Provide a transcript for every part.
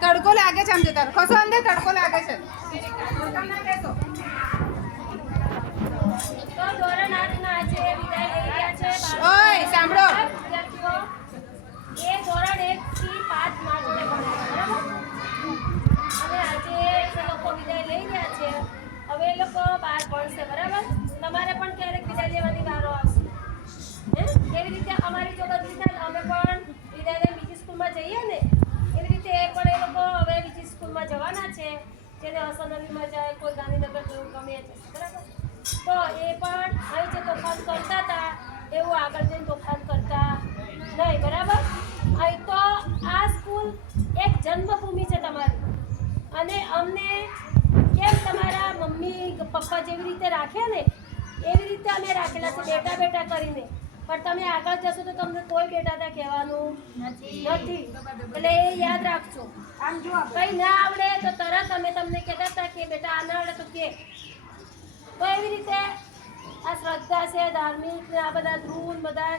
તડકો લાગે છે આમ જતા રહો. ખસો અંદર, તડકો લાગે છે. ઓય સાંભળો, એ ધોરણ 1 થી 5 માટે ભણે અને આજે એ લોકો વિદાય લઈ ગયા છે. હવે એ લોકો બહાર ભણશે, બરાબર? તમારે પણ ક્યારેક વિદાય લેવાની વારો આવશે. એવી રીતે અમારી જો બદલી થાય, અમે પણ વિદાય લઈને બીજી સ્કૂલમાં જઈએ ને, એવી રીતે એ પણ એ લોકો હવે બીજી સ્કૂલમાં જવાના છે. જેને હસનલીમાં જાય, કોઈ ગાંધીનગર જેવું ગમે છે, બરાબર? તો એ પણ અહીં જે તોફાન કરતા હતા એવું આગળ જઈને તોફાન કરતા નહીં, બરાબર? અહીં તો આ સ્કૂલ એક જન્મભૂમિ છે તમારી, અને અમને કેમ તમારા મમ્મી પપ્પા જેવી રીતે રાખ્યા ને એવી રીતે અમે રાખેલા છે, બેટા બેટા કરીને. પણ તમે આગળ જશો તો તમને કોઈ બેટા કહેવાનું નથી. એટલે એ યાદ રાખજો. આમ જો કંઈ ના આવડે તો તરત અમે તમને કહેતા હતા કે બેટા આ ના આવડે તો કે. તો એવી રીતે આ શ્રદ્ધા છે, ધાર્મિક ને આ બધા ધ્રુવ બધા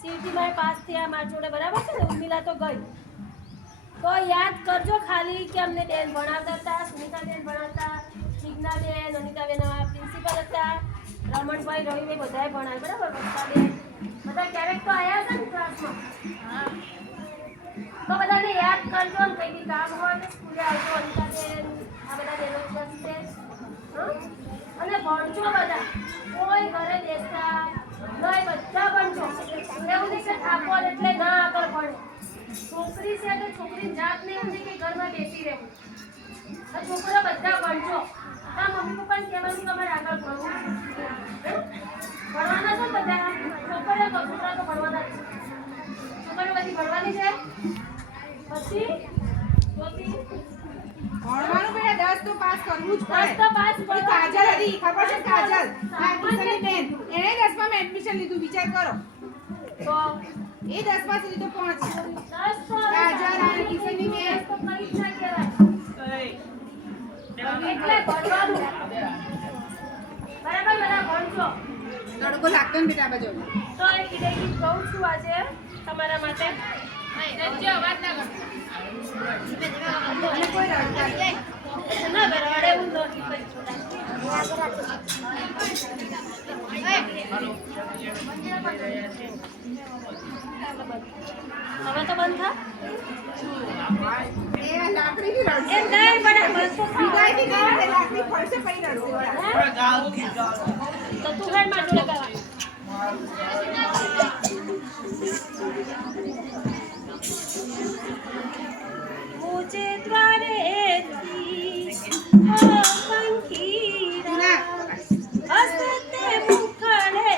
સીટીમાં પાસ થયા મારી જોડે, બરાબર છે ને? ઉર્મિલા તો ગઈ. તો યાદ કરજો ખાલી કે અમને બેન ભણાવતા હતા, સુનિતાબેન ભણાવતા, જિજ્ઞાબેન, અનિતાબેન પ્રિન્સિપલ હતા, રમણભાઈ, રવિભાઈ બધાએ ભણાય, બરાબર? બેન બધા ક્યારેક તો આવ્યા હતા ને ક્લાસમાં. તો બધાને યાદ કરજો ને કંઈ બી કામ હોય તો સ્કૂલે આવજો. અનિતાબેન આ બધા બહેનો જશે અને ભણજો બધા, કોઈ ઘરે બેસતા નહીં, બધા ભણજો. એવું નહીં કે ઠાકોર એટલે ના આગળ ભણે. છોકરી છે તો છોકરીની જાત નહીં સમજે કે ઘરમાં બેસી રહેવું. છોકરો બધા ભણજો. આ મમ્મી પપ્પાને કહેવાનું કે અમારે આગળ ભણવું છે. ભણવાના છો બધા છોકરીઓ, છોકરા તો ભણવાના છે. છોકરીઓ બધી ભણવાની છે. પછી ભણવાનું બેટા 10 તો પાસ કરવું જ પડે. 10 તો પાસ કોઈ કાજલ હતી, ખબર છે? કાજલ આ કિશનની બેન, એણે 10માં એડમિશન લીધું, વિચાર કરો. તો એ 10માં સુધી તો પહોંચી. 10 તો કાજલ આ કિશનની બેન તો કંઈ જ ના કહેવાય. એટલે ભણવાનું, બરાબર? બધા ભણજો. તડકો લાગતો ને બેટા આ બાજુ. તો એ વિદાય ગીત ગાઉં છું આજે તમારા માટે. અવાજ ના કરતો. અને કોઈ રડતા નહીં. ના બરાબર એવું નથી. હવે તો બંધ થા. એ લાકડીથી રડશે. એ નહીં પણ બંધ તો થા. વિદાયથી નહીં, લાકડી પડશે પછી રડશે. તો તું હેડ માં જોડે ગાવા. मुझे द्वारे ओ पंखीरा हंसते मुखड़े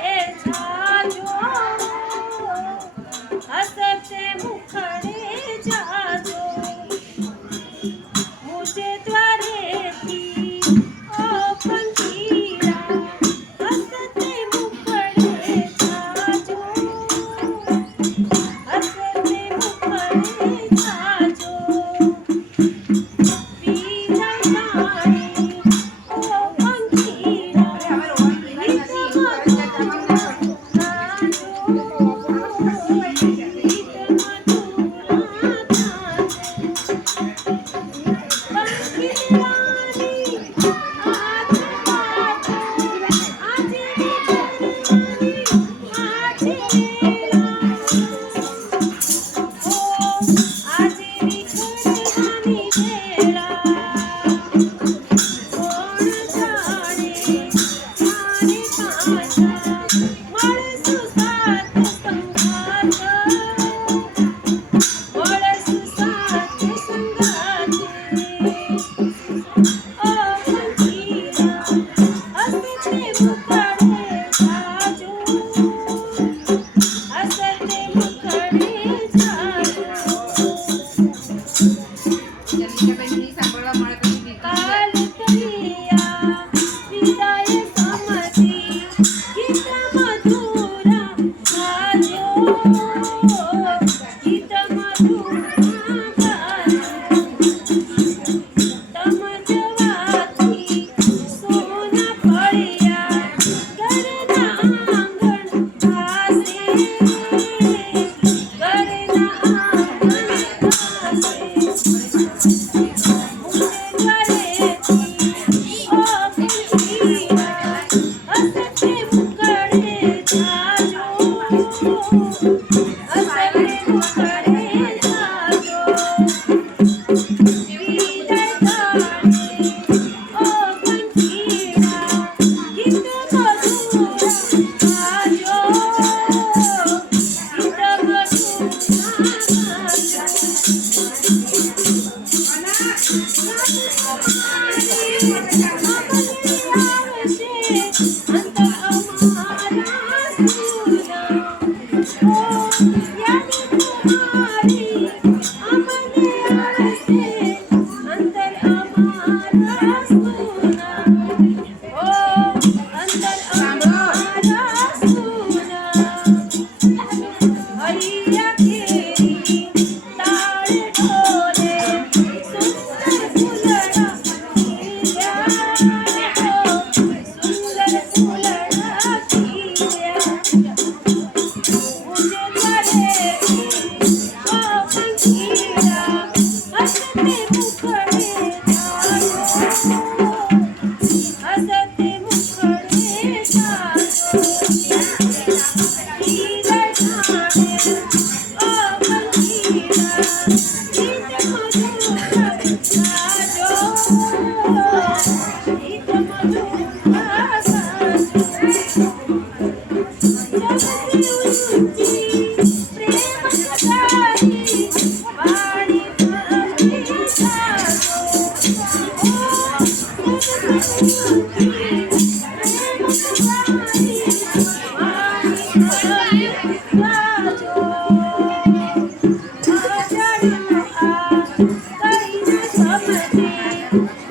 जाजो, हंसते मुखड़े जाजो, मुझे द्वारे ओ पंखीरा हंसते मुखड़े जाजो, हंसते मुखड़े जाजो, Thank you.